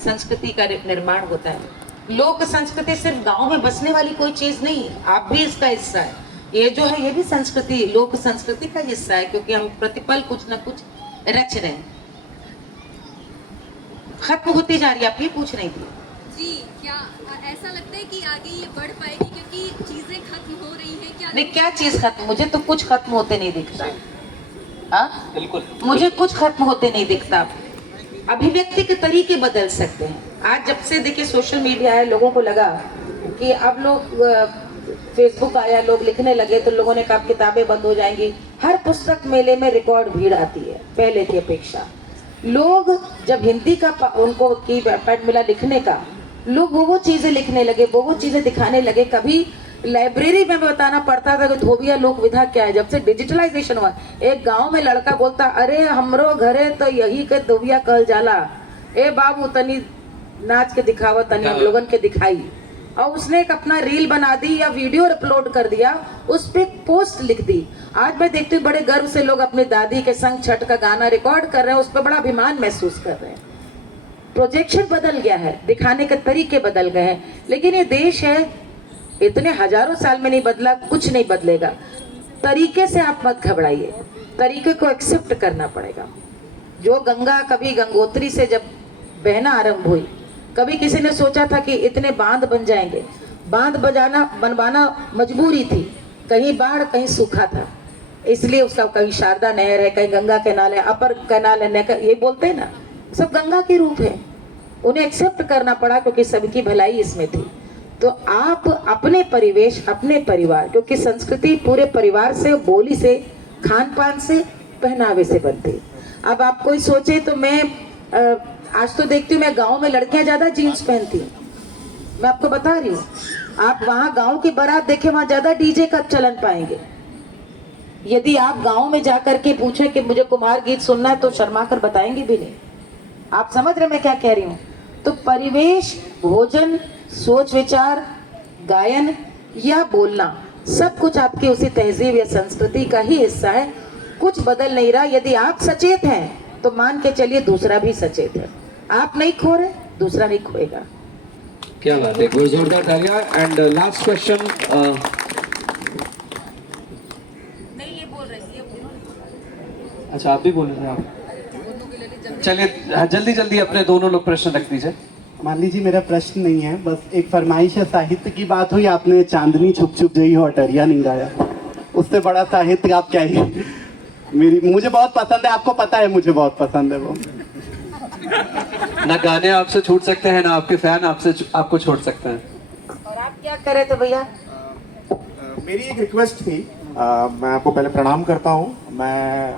संस्कृति का निर्माण होता है। लोक संस्कृति सिर्फ गांव में बसने वाली कोई चीज नहीं, आप भी इसका हिस्सा है। ये जो है ये भी संस्कृति, लोक संस्कृति का हिस्सा है, क्योंकि हम प्रतिपल कुछ ना कुछ रच रहे हैं। खत्म होती जा रही है, आप ये पूछ रही थी जी। क्या ऐसा लगता है कि आगे ये बढ़ पाएगी क्योंकि चीजें खत्म हो रही हैं? क्या नहीं, क्या चीज खत्म? मुझे तो कुछ खत्म होते नहीं दिखता। हाँ बिल्कुल, मुझे कुछ खत्म होते नहीं दिखता। अभिव्यक्ति के तरीके बदल सकते हैं। आज जब से देखिए सोशल मीडिया है, लोगों को लगा कि अब लोग फेसबुक आया, लोग लिखने लगे, तो लोगों ने कहा किताबें बंद हो जाएंगी। हर पुस्तक मेले में रिकॉर्ड भीड़ आती है पहले की अपेक्षा। लोग जब हिंदी का उनको की पैड मिला लिखने का, लोग वो चीजें लिखने लगे, वो चीजें दिखाने लगे। कभी लाइब्रेरी में बताना पड़ता था कि धोबिया लोक विधा क्या है। जब से डिजिटलाइजेशन हुआ, एक गांव में लड़का बोलता, अरे हमरो घरे तो यही के धोबिया कहल जाला, ए बाबू तनी नाच के दिखावा, तनी हम लोगन के दिखाई। और उसने एक अपना रील बना दी या वीडियो अपलोड कर दिया, उस पर पोस्ट लिख दी। आज मैं देखती हूँ बड़े गर्व से लोग अपनी दादी के संग छठ का गाना रिकॉर्ड कर रहे हैं, उस पर बड़ा अभिमान महसूस कर रहे हैं। प्रोजेक्शन बदल गया है, दिखाने के तरीके बदल गए हैं। लेकिन ये देश है, इतने हजारों साल में नहीं बदला, कुछ नहीं बदलेगा। तरीके से आप मत घबराइए, तरीके को एक्सेप्ट करना पड़ेगा। जो गंगा कभी गंगोत्री से जब बहना आरंभ हुई, कभी किसी ने सोचा था कि इतने बांध बन जाएंगे? बांध बनवाना मजबूरी थी, कहीं बाढ़ कहीं सूखा था, इसलिए उसका कहीं शारदा नहर है, कहीं गंगा कैनाल है, अपर कैनाल है, ये बोलते हैं ना, सब गंगा के रूप है। उन्हें एक्सेप्ट करना पड़ा क्योंकि सबकी भलाई इसमें थी। तो आप अपने परिवेश, अपने परिवार, क्योंकि संस्कृति पूरे परिवार से, बोली से, खान पान से, पहनावे से बनती है। अब आप कोई सोचे तो मैं आज तो देखती हूँ, मैं गांव में लड़कियां ज्यादा जीन्स पहनती हैं, मैं आपको बता रही हूँ। आप वहाँ गांव की बारात देखे, वहाँ ज्यादा डीजे का चलन पाएंगे। यदि आप गांव में जाकर के पूछे कि मुझे कुमार गीत सुनना है, तो शर्मा कर बताएंगे भी नहीं। आप समझ रहे मैं क्या कह रही हूँ? तो परिवेश, भोजन, सोच विचार, गायन या बोलना, सब कुछ आपकी उसी तहजीब या संस्कृति का ही हिस्सा है। कुछ बदल नहीं रहा। यदि आप सचेत हैं तो मान के चलिए दूसरा भी सचेत है। आप नहीं खो रहे, दूसरा नहीं खोएगा। क्या बात है, बहुत जोरदार तालियां। And last question. नहीं, ये बोल रही है। अच्छा, आप भी बोल रहे हैं? आप चलिए जल्दी जल्दी अपने दोनों लोग प्रश्न रख दीजिए। मान लीजिए मेरा प्रश्न नहीं है, बस एक फरमाइश है। साहित्य की बात हुई, आपने चांदनी छुप छुप जई हो अटरिया नहीं गाया, उससे बड़ा साहित्य आप क्या ही। मुझे बहुत पसंद है, आपको पता है मुझे बहुत पसंद है वो। ना गाने आपसे छूट सकते हैं, ना आपके फैन आपको छोड़ सकते हैं। और आप क्या करे तो भैया? मेरी एक रिक्वेस्ट थी। मैं आपको पहले प्रणाम करता हूँ। मैं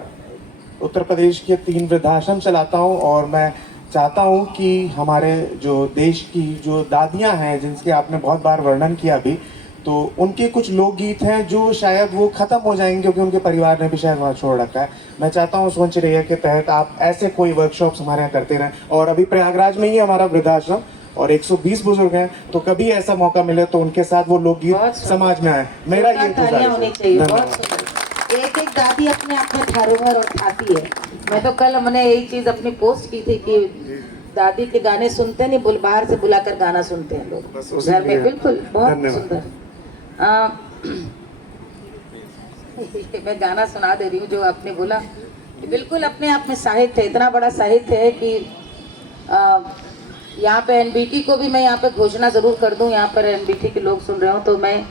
उत्तर प्रदेश के 3 वृद्धाश्रम चलाता हूँ और मैं चाहता हूँ कि हमारे जो देश की जो दादियाँ हैं, जिनके आपने बहुत बार वर्णन किया अभी, तो उनके कुछ लोकगीत हैं जो शायद वो ख़त्म हो जाएंगे क्योंकि उनके परिवार ने भी शायद वहाँ छोड़ रखा है। मैं चाहता हूँ सोच रही है के तहत आप ऐसे कोई वर्कशॉप्स हमारे यहाँ करते रहें। और अभी प्रयागराज में ही हमारा वृद्धाश्रम और 120 बुजुर्ग हैं, तो कभी ऐसा मौका मिले तो उनके साथ वो लोकगीत समाज में आए। मेरा ये होनी चाहिए। एक एक दादी अपने आप में धरोहर और ठाती है। मैं तो कल मैंने यही चीज अपनी पोस्ट की थी कि दादी के गाने सुनते नहीं, बाहर से बुलाकर गाना सुनते हैं लोग घर में। बिल्कुल, बहुत सुंदर। मैं गाना सुना दे रही हूँ जो आपने बोला, बिल्कुल अपने आप में साहित्य है। इतना बड़ा साहित्य है कि यहाँ पे एनबीटी को भी मैं यहाँ पे घोषणा जरूर कर दूँ। यहाँ पर एनबीटी के लोग सुन रहे हो तो मैं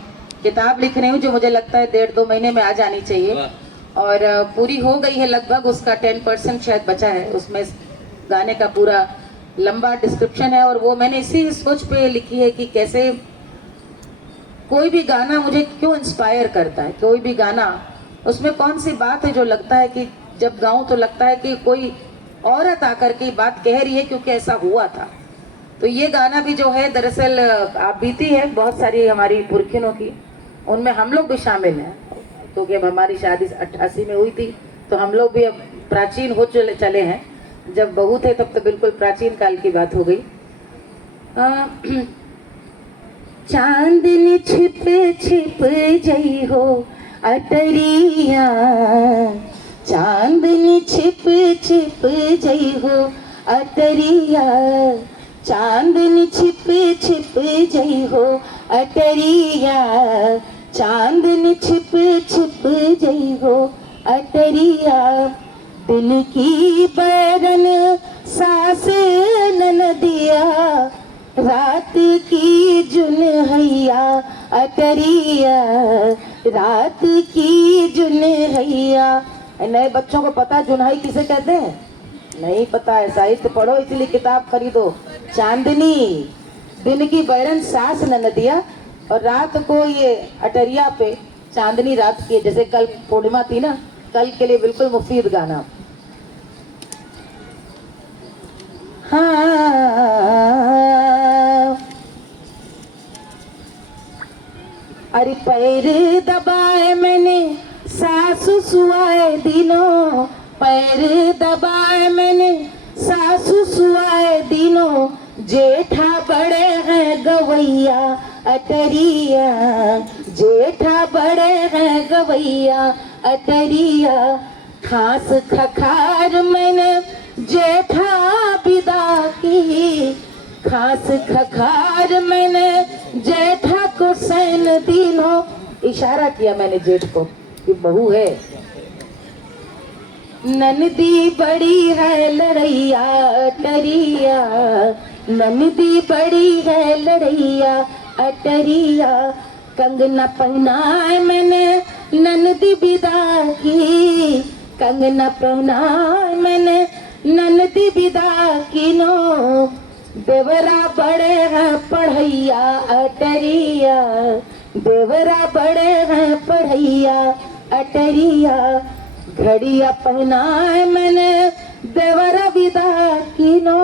किताब लिख रही हूँ जो मुझे लगता है 1.5-2 महीने में आ जानी चाहिए, और पूरी हो गई है लगभग। उसका 10% शायद बचा है। उसमें गाने का पूरा लंबा डिस्क्रिप्शन है, और वो मैंने इसी सोच पे लिखी है कि कैसे कोई भी गाना मुझे क्यों इंस्पायर करता है। कोई भी गाना, उसमें कौन सी बात है जो लगता है कि जब गाऊं तो लगता है कि कोई औरत आकर के बात कह रही है क्योंकि ऐसा हुआ था। तो ये गाना भी जो है दरअसल आप बीती है बहुत सारी हमारी पुरखिनों की, उनमें हम लोग भी शामिल हैं, क्योंकि अब हमारी शादी 88 में हुई थी, तो हम लोग भी अब प्राचीन हो चले हैं। जब बहू थे तब तो बिल्कुल प्राचीन काल की बात हो गई। चांदनी छिप छिप जई हो अटरिया, चांदनी छिप छिप जई हो अटरिया, चांदनी छिप छिप जई हो अटरिया, चांदनी छिप छिप जई हो अटरिया, दिन की बैरन सास ननदिया, रात की जुनहैया अटरिया, रात की जुनहैया। नए बच्चों को पता जुनहाई किसे कहते हैं? नहीं पता है, साहित्य पढ़ो इसलिए किताब खरीदो। चांदनी दिन की बैरन सास ननदिया, और रात को ये अटरिया पे चांदनी रात की, जैसे कल पूर्णिमा थी ना, कल के लिए बिल्कुल मुफीद गाना। हाँ अरे पैर दबाए मैंने सासु सुआए दिनों, पैर दबाए मैंने सासु सुआए दिनों, जेठा बड़े हैं गवैया अटरिया, जेठा बड़े हैं गवैया अटरिया, खास खखार मैंने जेठा विदा की, खास खखार मैंने जेठा को सैन दिनों, इशारा किया मैंने जेठ को कि बहू है। ननदी बड़ी है लड़ैया अटरिया, ननदी बड़ी है लड़ैया अटरिया, कंगना पहनाए मैंने ननदी विदा की, कंगना पहनाए मैंने ननदी विदा की नो, देवरा बड़े हैं पढ़ैया अटरिया, देवरा बड़े हैं पढ़ैया अटरिया, घड़िया पहनाए मैंने देवरा विदा की नो,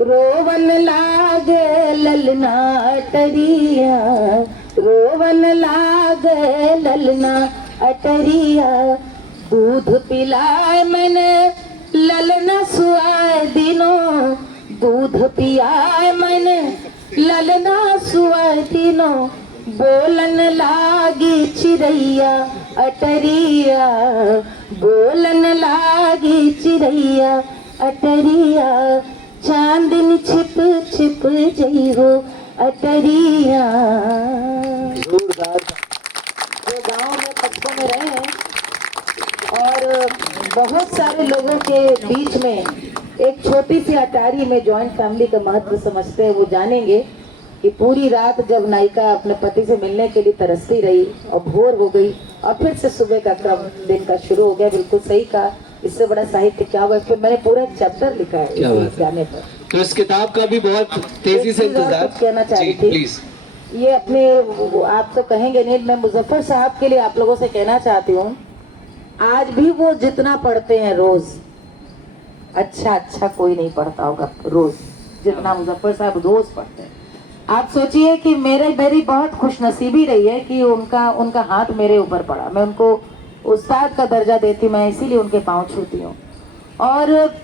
रोवन लागे ललना अटरिया, रोवन लागे ललना अटरिया, दूध पिलाए मैंने ललना सुआए दिनों, दूध पियाए मैंने ललना सुआए दिनों, बोलन लागी चिड़ैया अटरिया, बोलन लागी चिड़ैया अटरिया, चांदनी छिप छिप जई हो अटरिया। जोरदार। जो गांव में कस्बों में रहे हैं और बहुत सारे लोगों के बीच में एक छोटी सी अटारी में जॉइंट फैमिली का महत्व समझते हैं, वो जानेंगे कि पूरी रात जब नायिका अपने पति से मिलने के लिए तरसती रही और भोर हो गई और फिर से सुबह का क्रम दिन का शुरू हो गया। बिल्कुल सही कहा, इससे बड़ा साहित्य क्या हुआ। फिर मैंने पूरा एक चैप्टर लिखा है इस गाने पर। तो इस किताब का भी बहुत तेजी से इंतजार। कुछ कहना चाह रही जी, थी प्लीज। ये अपने, आप तो कहेंगे नहीं, मैं मुजफ्फर साहब के लिए आप लोगों से कहना चाहती हूँ, आज भी वो जितना पढ़ते हैं रोज, अच्छा कोई नहीं पढ़ता होगा रोज जितना मुजफ्फर साहब रोज पढ़ते हैं। आप सोचिए कि मेरी बहुत खुशनसीबी रही है कि उनका हाथ मेरे ऊपर पड़ा। मैं उनको उस्ताद का दर्जा देती, मैं इसीलिए उनके पांव छूती हूँ। और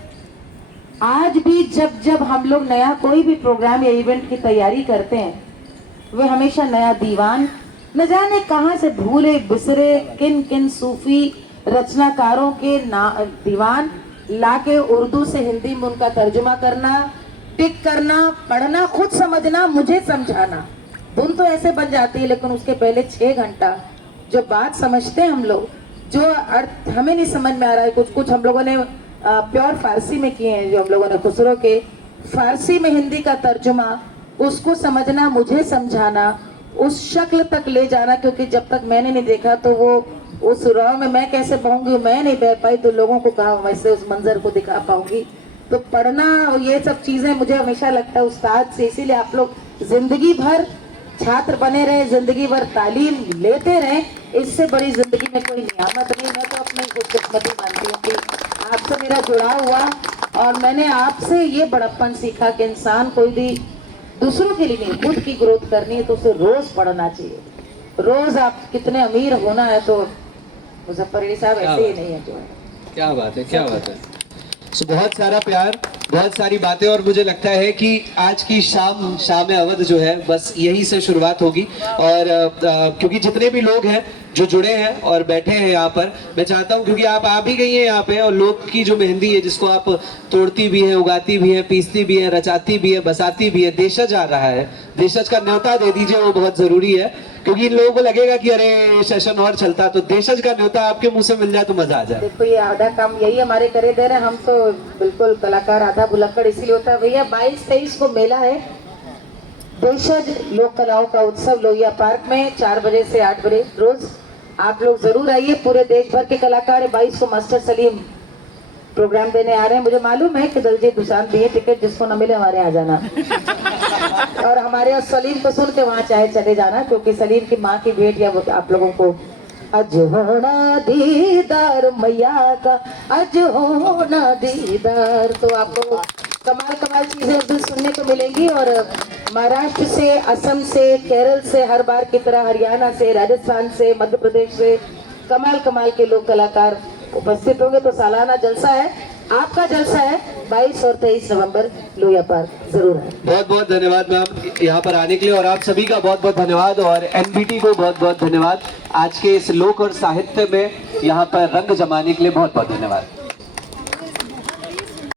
आज भी जब हम लोग नया कोई भी प्रोग्राम या इवेंट की तैयारी करते हैं, वे हमेशा नया दीवान, न जाने कहाँ से भूले बिसरे किन किन सूफी रचनाकारों के दीवान लाके उर्दू से हिंदी में उनका तर्जुमा करना, टिक करना, पढ़ना, खुद समझना, मुझे समझाना। धुन तो ऐसे बन जाती है, लेकिन उसके पहले 6 घंटा जो बात समझते हैं हम लोग, जो अर्थ हमें नहीं समझ में आ रहा है, कुछ हम लोगों ने प्योर फारसी में किए हैं, जो हम लोगों ने खुसरो के फारसी में हिंदी का तर्जुमा, उसको समझना, मुझे समझाना, उस शक्ल तक ले जाना, क्योंकि जब तक मैंने नहीं देखा तो वो उस राह में मैं कैसे बहूंगी, मैं नहीं बह पाई तो लोगों को कहा वैसे उस मंजर को दिखा पाऊंगी। तो पढ़ना, ये सब चीजें मुझे हमेशा लगता है उस्ताद से, इसीलिए आप लोग जिंदगी भर छात्र बने रहे, जिंदगी भर तालीम लेते रहे, इससे बड़ी जिंदगी में कोई नियामत नहीं। मैं तो अपनी खुशकिस्मती मानती हूँ कि आपसे मेरा जुड़ाव हुआ और मैंने आपसे ये बड़प्पन सीखा कि इंसान कोई भी दूसरों के लिए नहीं, खुद की ग्रोथ करनी है तो उसे रोज पढ़ना चाहिए। रोज आप कितने अमीर होना है तो मुजफ्फर अली साहब ऐसे ही नहीं है जो है। क्या बात है, क्या बात है। So, बहुत सारा प्यार, बहुत सारी बातें, और मुझे लगता है कि आज की शाम अवध जो है बस यहीं से शुरुआत होगी। और क्योंकि जितने भी लोग हैं जो जुड़े हैं और बैठे हैं यहाँ पर। मैं चाहता हूँ, क्योंकि आप आ भी गई हैं यहाँ पे, और लोग की जो मेहंदी है जिसको आप तोड़ती भी हैं, उगाती भी हैं, पीसती भी हैं, रचाती भी है, बसाती भी है, देशज आ रहा है, देशज का न्योता दे दीजिए, वो बहुत जरूरी है। क्योंकि इन लोगों को लगेगा कि अरे सेशन और चलता, तो देशज का न्योता आपके मुंह से मिल जाए तो मजा आ जाए। देखो ये आधा काम यही हमारे करे दे रहे हैं, हम तो बिल्कुल कलाकार आधा भुलक्कड़ इसीलिए होता है। भैया 22-23 को मेला है, देशज लोक कलाओं का उत्सव लोहिया पार्क में 4 बजे से 8 बजे रोज। आप लोग जरूर आइए, पूरे देश भर के कलाकार है। 22 को मास्टर सलीम प्रोग्राम देने आ रहे हैं। मुझे मालूम है कि दलजीत दुशान दिए टिकट, जिसको न मिले हमारे यहाँ जाना और हमारे यहाँ सलीम को सुन के वहाँ चाहे चले जाना, क्योंकि सलीम की माँ की भेंट या आप लोगों को अज होना दीदार मैया का, अज होना दीदार। तो आपको कमाल कमाल चीजें उस दिन सुनने को मिलेंगी। और महाराष्ट्र से, असम से, केरल से, हर बार की तरह हरियाणा से, राजस्थान से, मध्य प्रदेश से कमाल कमाल के लोग कलाकार उपस्थित होंगे। तो सालाना जलसा है, आपका जलसा है 22 और 23 नवंबर लोहिया पार्क, जरूर है। बहुत बहुत धन्यवाद मैम यहाँ पर आने के लिए, और आप सभी का बहुत बहुत धन्यवाद, और एनबीटी को बहुत बहुत धन्यवाद आज के इस लोक और साहित्य में यहाँ पर रंग जमाने के लिए। बहुत बहुत धन्यवाद।